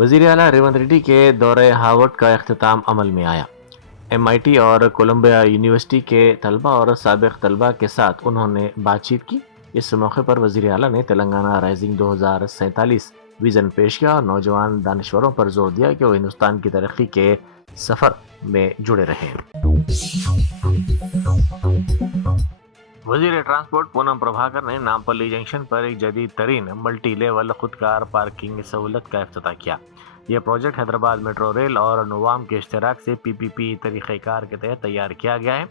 वज़ीर आला रेवंत रेड्डी के दौरे हार्वर्ड का अख्तिताम अमल में आया। MIT और कोलंबिया यूनिवर्सिटी के तलबा और साबिक तलबा के साथ उन्होंने बातचीत की। इस मौके पर वज़ीर आला ने तेलंगाना राइजिंग 2047 विज़न पेश किया और नौजवान दानिश्वरों पर जोर दिया कि वो हिंदुस्तान की तरक्की के सफ़र में जुड़े रहें। वज़ीर ट्रांसपोर्ट पूनम प्रभाकर ने नामपल्ली जंक्शन पर एक जदीद तरीन मल्टी लेवल खुदकार पार्किंग सहूलत का इफ्तिताह किया। यह प्रोजेक्ट हैदराबाद मेट्रो रेल और नोवाम के इश्तराक से PPP तरीक़ेकार के तहत तैयार किया गया है।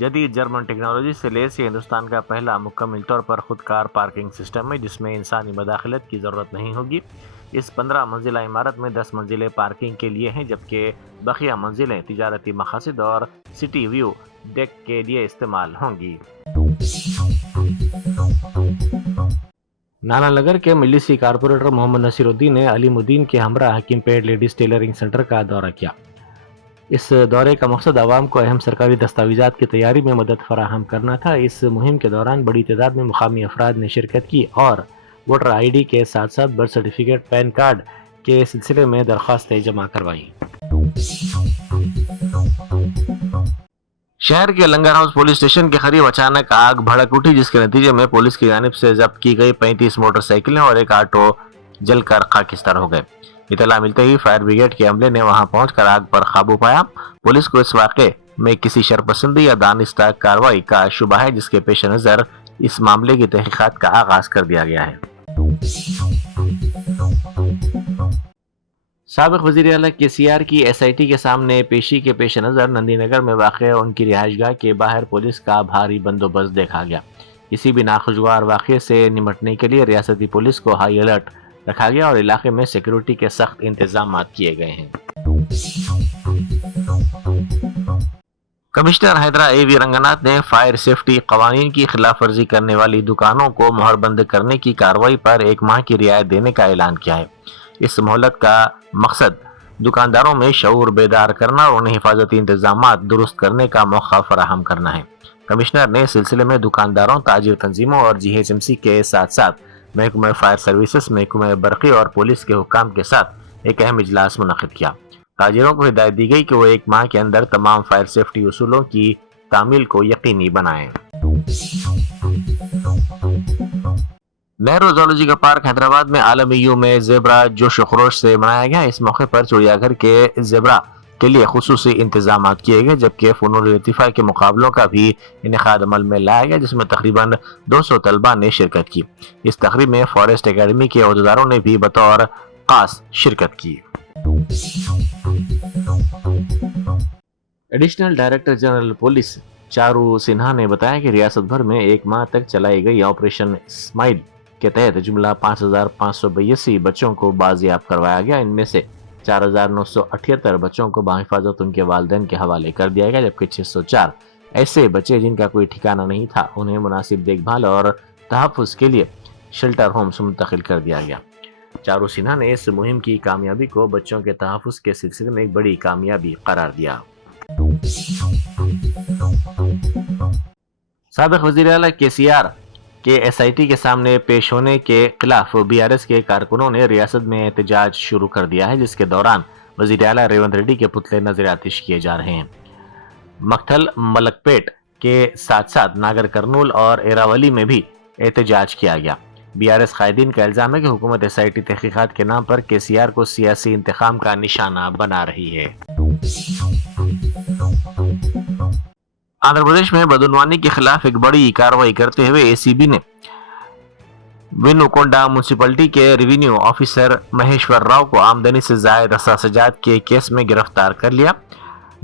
जदीद जर्मन टेक्नोलॉजी से लैस ये हिंदुस्तान का पहला मुकम्मल तौर पर खुदकार पार्किंग सिस्टम है जिसमें इंसानी मदाखलत की ज़रूरत नहीं होगी। इस 15 मंजिला इमारत में 10 मंजिलें पार्किंग के लिए हैं, जबकि बकिया मंजिलें तिजारती मकासद और सिटी व्यू डेक के लिए इस्तेमाल होंगी। नानानगर के मजलिसी कारपोरेटर मोहम्मद नसीरुद्दीन ने अलीमुद्दीन के हमरा हकीमपेट लेडीज टेलरिंग सेंटर का दौरा किया। इस दौरे का मकसद आवाम को अहम सरकारी दस्तावेजात की तैयारी में मदद फराहम करना था। इस मुहिम के दौरान बड़ी तादाद में मुकामी अफराद ने शिरकत की और वोटर ID के साथ साथ बर्थ सर्टिफिकेट, पैन कार्ड के सिलसिले में दरख्वास्तें जमा करवाई। शहर के लंगर हाउस पुलिस स्टेशन के करीब अचानक आग भड़क उठी, जिसके नतीजे में पुलिस की जानिब से जब्त की गई 35 मोटरसाइकिलें और एक ऑटो जलकर खाकिस्तार हो गए। इतला मिलते ही फायर ब्रिगेड के अमले ने वहां पहुंचकर आग पर काबू पाया। पुलिस को इस वाक़े में किसी शरपसंदी या दानिस्ता कार्रवाई का शुबा है, जिसके पेश नज़र इस मामले की तहकीकात का आगाज कर दिया गया है। साबिक वज़ीर आला KCR की SIT के सामने पेशी के पेश नज़र नंदीनगर में वाक़या उनकी रिहाइशगाह के बाहर पुलिस का भारी बंदोबस्त देखा गया। किसी भी नाखुशगवार वाक़े से निपटने के लिए रियासती पुलिस को हाई अलर्ट रखा गया और इलाके में सिक्योरिटी के सख्त इंतजाम किए गए हैं। कमिश्नर हैदरा AV रंगनाथ ने फायर सेफ्टी कवानीन की खिलाफ वर्जी करने वाली दुकानों को मोहरबंद करने की कार्रवाई पर 1 माह की रियायत देने का ऐलान किया है। इस मोहलत का मकसद दुकानदारों में शऊर बेदार करना और उन्हें हिफाजती इंतजामात दुरुस्त करने का मौका फराहम करना है। कमिश्नर ने इस सिलसिले में दुकानदारों, ताजिर तंजीमों और GHMC के साथ साथ महकमा फायर सर्विसेज, महकमा बरक़ी और पुलिस के हुक्काम के साथ एक अहम इजलास मुनक़िद किया। ताजिरों को हिदायत दी गई कि वो 1 माह के अंदर तमाम फायर सेफ्टी उसूलों की तामील को यकीनी बनाएं। नेहरू ज़ूलॉजिकल पार्क हैदराबाद में आलमी यूम में ज़ेबरा जोश व खरोश से मनाया गया। इस मौके पर चिड़ियाघर के ज़ेबरा के लिए खुसूसी इंतजाम किए गए, जबकि फ़नून लतीफ़ा के मुकाबलों का भी इनेकाद अमल में लाया गया, जिसमें तकरीबन 200 तलबा ने शिरकत की। इस तकरीब में फॉरेस्ट अकेडमी के अहदेदारों ने भी बतौर खास शिरकत की। Additional director general police Charu Sinha ने बताया कि रियासत भर में 1 माह तक चलाई गई ऑपरेशन स्माइल के तहत जुमला 5582 बच्चों को बाजियाब करवाया गया। इनमें से 4978 बच्चों को बाहिफाजत उनके वालिदैन के हवाले कर दिया गया, जबकि 604 ऐसे बच्चे जिनका कोई ठिकाना नहीं था उन्हें मुनासिब देखभाल और तहफ़्फ़ुज़ के लिए शेल्टर होम्स मुंतकिल कर दिया गया। चारू सिन्हा ने इस मुहिम की कामयाबी को बच्चों के तहफ़्फ़ुज़ के सिलसिले में एक बड़ी कामयाबी करार दिया। साबिक वज़ीर आला KCR के SIT के सामने पेश होने के खिलाफ BRS के कारकुनों ने रियासत में एहतजाज शुरू कर दिया है, जिसके दौरान वज़ीर आला रेवंत रेड्डी के पुतले नजर आतिश किए जा रहे हैं। मकथल, मलकपेट के साथ साथ नागर कर्नूल और एरावली में भी एहतजाज किया गया। BRS कायदीन का इल्जाम है कि हुकूमत SIT तहकीकात के नाम पर KCR को सियासी इंतकाम का निशाना बना रही है। आंध्र प्रदेश में बदउनवानी के खिलाफ एक बड़ी कार्रवाई करते हुए ACB ने विनुकोंडा म्यूनसिपलिटी के रेवेन्यू ऑफिसर महेश्वर राव को आमदनी से जायद असासजात के केस में गिरफ्तार कर लिया।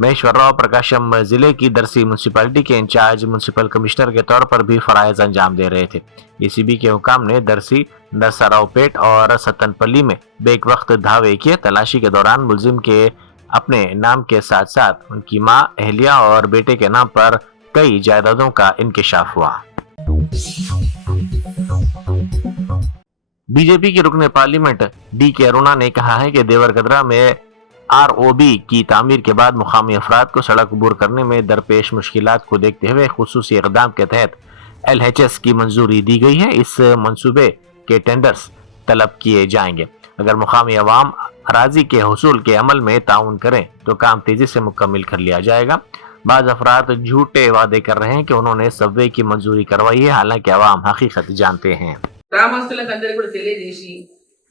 महेश्वर राव प्रकाशम जिले की दरसी म्यूनसिपलिटी के इंचार्ज म्यूनसिपल कमिश्नर के तौर पर भी फराइज अंजाम दे रहे थे। ACB के हुकाम ने दरसी, नरसरावपेट और सत्तनपल्ली में बेक वक्त धावे किए। तलाशी के दौरान मुलजिम के अपने नाम के साथ साथ उनकी मां, अहलिया और बेटे के नाम पर कई जायदादों का इंकशाफ हुआ। बीजेपी के रुकने पार्लियामेंट DK अरुणा ने कहा है कि देवरकदरा में ROB की तामीर के बाद मुकामी अफराद को सड़क अबूर करने में दरपेश मुश्किलात को देखते हुए खुसूसी इक़दाम के तहत LHS की मंजूरी दी गई है। इस मंसूबे के टेंडर्स तलब किए जाएंगे। अगर मुकामी अवाम अराजी के हुसूल के अमल में ताउन करें तो काम तेजी से मुकम्मल कर लिया जाएगा। बाज अफराद झूठे वादे कर रहे हैं कि उन्होंने सबवे की मंजूरी करवाई है, हालांकि अवाम हकीकत जानते हैं। గ్రామస్తులకు అందరికీ కూడా తెలియజేసి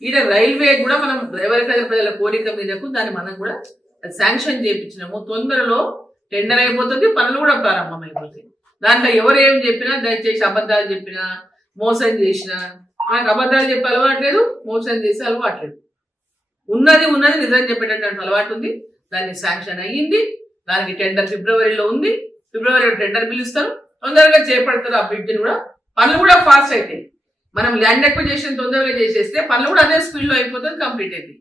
ఈడ రైల్వే కూడా మనం ఎవరికైనా ప్రజల కోరిక మీదకు దాన్ని మనం కూడా శాంక్షన్ చేయించినాము. తొందరలో టెండర్ అయిపోతుంది, పనులు కూడా ప్రారంభం అయిపోతాయి. దాంట్లో ఎవరు ఏం చెప్పినా దయచేసి అబద్ధాలు చెప్పినా మోసం చేసినా, మనకు అబద్ధాలు చెప్పే అలవాట్లేదు, మోసం చేసే అలవాట్లేదు. ఉన్నది నిజం చెప్పేటటువంటి అలవాటు ఉంది. దాన్ని శాంక్షన్ అయ్యింది, దానికి టెండర్ ఫిబ్రవరిలో ఉంది. ఫిబ్రవరిలో టెండర్ పిలుస్తారు, తొందరగా చేపడతారు. ఆ బ్రిడ్జిని కూడా పనులు కూడా ఫాస్ట్ అవుతాయి. మనం ల్యాండ్ ఎక్విజిషన్ తొందరగా చేసేస్తే పనులు కూడా అదే స్పీడ్లో అయిపోతుంది, కంప్లీట్ అవుతుంది.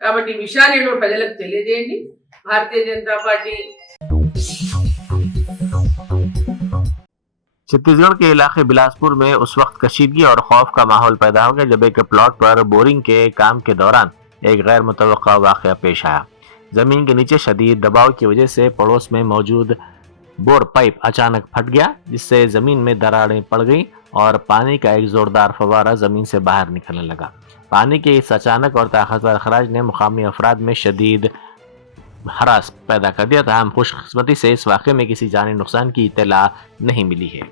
కాబట్టి ఈ విషయాన్ని ప్రజలకు తెలియజేయండి. భారతీయ జనతా పార్టీ छत्तीसगढ़ के इलाके बिलासपुर में उस वक्त कशीदगी और खौफ का माहौल पैदा हो गया जब एक प्लॉट पर बोरिंग के काम के दौरान एक गैर मुतवक्का वाक़या पेश आया। जमीन के नीचे शदीद दबाव की वजह से पड़ोस में मौजूद बोर पाइप अचानक फट गया, जिससे जमीन में दरारें पड़ गई और पानी का एक जोरदार फवारा जमीन से बाहर निकलने लगा। पानी के इस अचानक और ताकतवर खराज ने मुकामी अफराद में शदीद हरास पैदा कर दिया। ताहम खुशकिस्मती से इस वाक़े में किसी जानी नुकसान की इत्तला नहीं मिली है।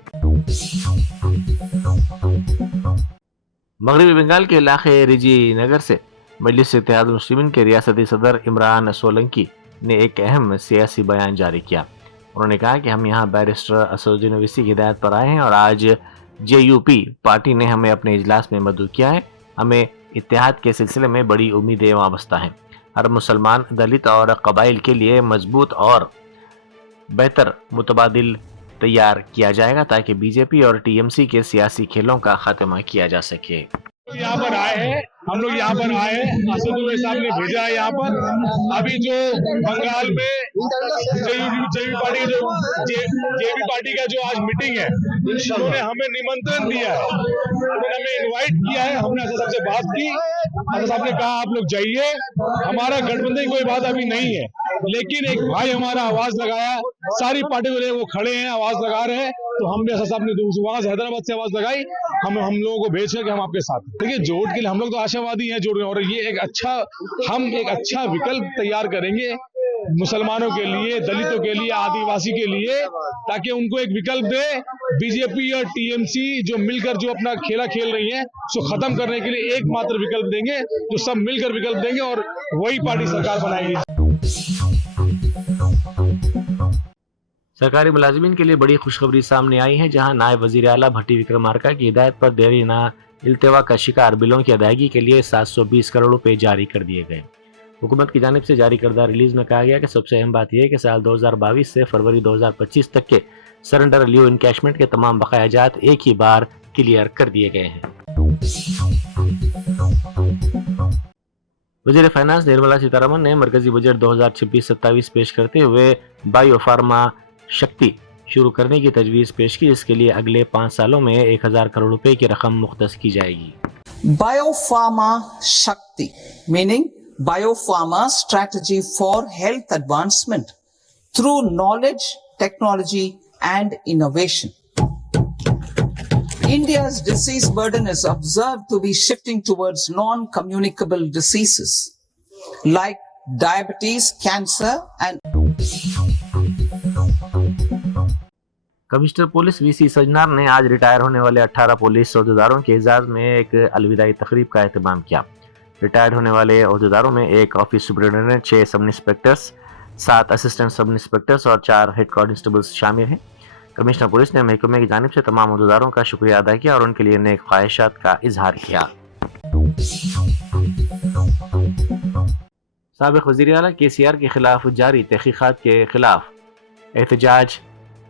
मगरबी बंगाल के इलाके रिजी नगर से मजलिस इत्तेहाद मुस्लिमीन के रियासती सदर इमरान सोलंकी ने एक अहम सियासी बयान जारी किया। उन्होंने कहा कि हम यहाँ बैरिस्टर असदुद्दीन ओवैसी की हिदायत पर आए हैं और आज JUP पार्टी ने हमें अपने इजलास में मदऊ किया है। हमें इत्तेहाद के सिलसिले में बड़ी उम्मीदें वाबस्ता हैं। हर मुसलमान, दलित और कबाइल के लिए मजबूत और बेहतर मुतबादिल तैयार किया जाएगा ताकि बीजेपी और TMC के सियासी खेलों का खात्मा किया जा सके। यहाँ पर आए हैं, हम लोग यहाँ पर आए हैं, असदुद्दीन साहब ने भेजा है यहाँ पर। अभी जो बंगाल में जेवी पार्टी का जो आज मीटिंग है, उन्होंने हमें निमंत्रण दिया है, उन्होंने हमें इनवाइट किया है। हमने असद साहब से बात की, असद साहब ने कहा आप लोग जाइए, हमारा गठबंधन की कोई बात अभी नहीं है, लेकिन एक भाई हमारा आवाज लगाया, सारी पार्टी वाले वो खड़े हैं, आवाज लगा रहे हैं, तो हम भी असद साहब ने वहां से हैदराबाद से आवाज लगाई, हम लोगों को भेज कर कि हम आपके साथ। देखिए जोड़ के लिए हम लोग तो आशावादी हैं जोड़, और ये हम एक अच्छा विकल्प तैयार करेंगे मुसलमानों के लिए, दलितों के लिए, आदिवासी के लिए, ताकि उनको एक विकल्प दे। बीजेपी और TMC जो मिलकर जो अपना खेला खेल रही है उसको खत्म करने के लिए एकमात्र विकल्प देंगे, जो सब मिलकर विकल्प देंगे और वही पार्टी सरकार बनाएगी। सरकारी मुलाजिमीन के लिए बड़ी खुशखबरी सामने आई है, जहां नायब वजीर आला भट्टी विक्रमार्का की हिदायत पर देरीना इल्तवा का शिकार बिलों की अदायगी के लिए 720 करोड़ रुपए जारी कर दिए गए। हुकूमत की जानिब से जारी करदा रिलीज में कहा गया कि सबसे अहम बात यह है कि साल 2022 से फरवरी 2025 तक के सरेंडर लीव इनकैशमेंट के तमाम बकायाजात एक ही बार क्लियर कर दिए गए हैं। वजीर फाइनेंस निर्मला सीतारमन ने मरकजी बजट 2026-27 पेश करते हुए बायो फार्मा शक्ति शुरू करने की तजवीज़ पेश की, जिसके लिए अगले 5 सालों में 1000 करोड़ रुपए की रकम मुख्तस की जाएगी। Biopharma Shakti, meaning Biopharma Strategy for Health Advancement through knowledge, technology and innovation. India's disease burden is observed to be shifting towards non-communicable diseases like diabetes, cancer and commissioner police VC Sajjanar ने आज retire होने वाले 18 police अहदेदारों के एजाज में एक अलविदाई तकरीब का एहतमाम किया। रिटायर होने वाले अहदेदारों में एक ऑफिस सुपरिटेंडेंट, 6 सब इंस्पेक्टर्स, 7 असिस्टेंट सब इंस्पेक्टर्स और 4 हेड कांस्टेबल्स शामिल हैं। कमिश्नर पुलिस ने महकमे की जानिब से तमाम अहदेदारों का शुक्रिया अदा किया और उनके लिए नेक ख्वाहिशात का इजहार किया। साबिक वज़ीर आला KCR के खिलाफ जारी तहकीकात के खिलाफ एहतजाज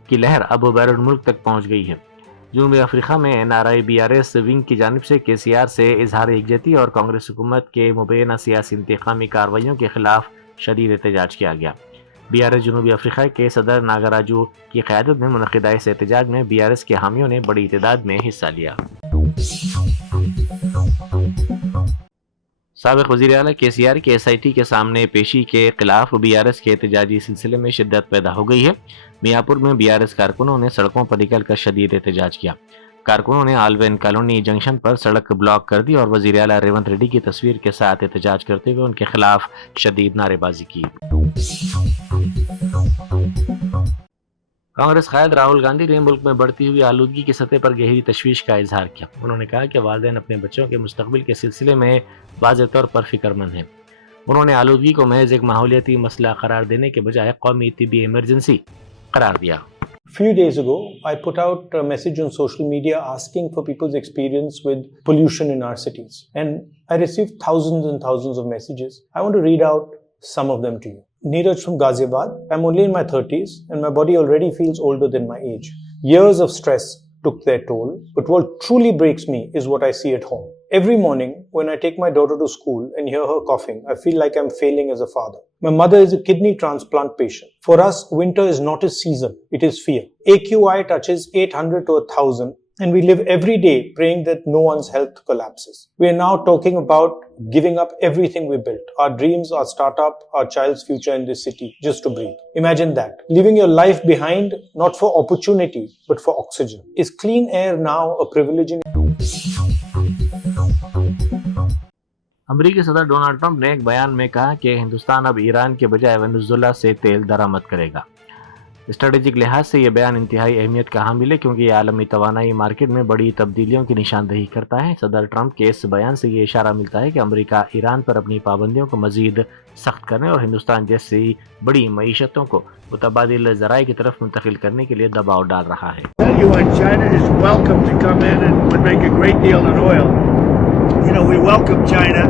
की लहर अब बैरून मुल्क तक पहुंच गई है। जनूबी अफ्रीका में NRI BRS विंग की जानिब से KCR से इजहार यकजहती और कांग्रेस हुकूमत के मुबैना सियासी इंतकामी कार्रवाइयों के खिलाफ शदीद एहतजाज किया गया। BRS जनूबी अफ्रीका के सदर नागाराजू की क़यादत में मुनक़िदा इस एहतजाज में BRS के हामियों ने बड़ी तादाद में हिस्सा लिया। साबिक वज़ीर आला KCR के SIT के सामने पेशी के खिलाफ BRS के एहतजाजी सिलसिले में शिद्दत पैदा हो गई है। मियाँपुर में BRS कारकुनों ने सड़कों पर निकल कर शदीद एहतजाज किया। कारकुनों ने आलवेन कॉलोनी जंक्शन पर सड़क ब्लॉक कर दी और वजीर आला रेवंत रेड्डी की तस्वीर के साथ एहतजाज करते हुए उनके खिलाफ शदीद नारेबाजी की। कांग्रेस कायद राहुल गांधी ने मुल्क में बढ़ती हुई आलूदगी की सतह पर गहरी तशवीश का इजहार किया। उन्होंने कहा कि वालिदैन अपने बच्चों के मुस्तकबिल के सिलसिले में वाज़ेह तौर पर फिक्रमंद हैं। उन्होंने आलूदगी को महज एक माहौलियाती मसला करार देने के बजाय कौमी तिब्बी इमरजेंसी करार दिया। Few days ago, I put out a message on social media asking for people's experience with pollution in our cities. And I received thousands and thousands of messages. I want to read out some of them to you. Neeraj from Ghaziabad. I'm only in my 30s and my body already feels older than my age. Years of stress took their toll, but what truly breaks me is what I see at home. Every morning, when I take my daughter to school and hear her coughing, I feel like I'm failing as a father. My mother is a kidney transplant patient. For us, winter is not a season, it is fear. AQI touches 800 to 1000, and we live every day praying that no one's health collapses. We are now talking about giving up everything we built, our dreams, our startup, our child's future in this city, just to breathe. Imagine that. Leaving your life behind, not for opportunity, but for oxygen. Is clean air now a privilege in अमरीकी सदर Donald Trump ने एक बयान में कहा कि हिंदुस्तान अब Iran के बजाय वेनेजुएला से तेल दरामद करेगा। स्ट्रेटेजिक लिहाज से यह बयान इंतहाई अहमियत का हामिल है क्योंकि यह आलमी तवानाई मार्केट में बड़ी तब्दीलियों की निशानदेही करता है। सदर ट्रंप के इस बयान से ये इशारा मिलता है कि अमेरिका ईरान पर अपनी पाबंदियों को मजीद सख्त करने और हिंदुस्तान जैसी बड़ी मईशतों को मुतबादिल ज़राए की तरफ मुंतकिल करने के लिए दबाव डाल रहा है। You know, we welcome China.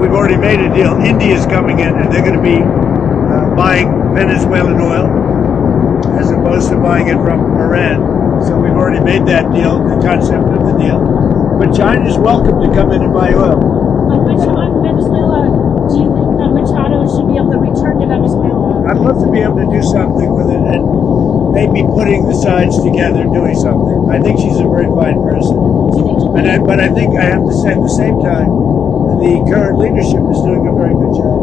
We've already made a deal. India is coming in and they're going to be buying Venezuelan oil as opposed to buying it from Iran. So we've already made that deal, the concept of the deal. But China is welcome to come in and buy oil. On Venezuela, do you think that Machado should be able to return to Venezuela? I'd love to be able to do something with it and maybe putting the sides together and doing something. I think she's a very fine person. But I think I have to say at the same time, the current leadership is doing a very good job.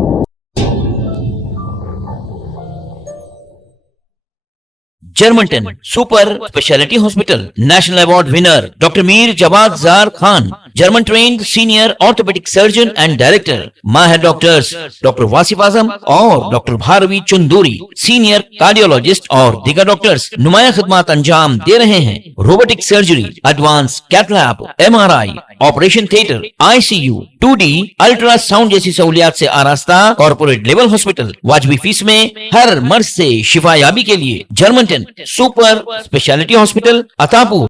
Germantown Super Speciality Hospital National Award winner Dr. Mir Jawad Zar Khan, German trained senior orthopedic surgeon and director, Mahir doctors Dr. Wasif Azam और Dr. Bharvi Chunduri, senior cardiologist और दीगर doctors नुमाया खिदमत अंजाम दे रहे हैं। Robotic surgery, advance cath lab, MRI, operation theatre, ICU, 2D ultrasound जैसी सहूलियात से आरास्ता कॉर्पोरेट लेवल हॉस्पिटल, वाजबी फीस में हर मर्ज से शिफायाबी के लिए Germanten super speciality hospital, Attapur.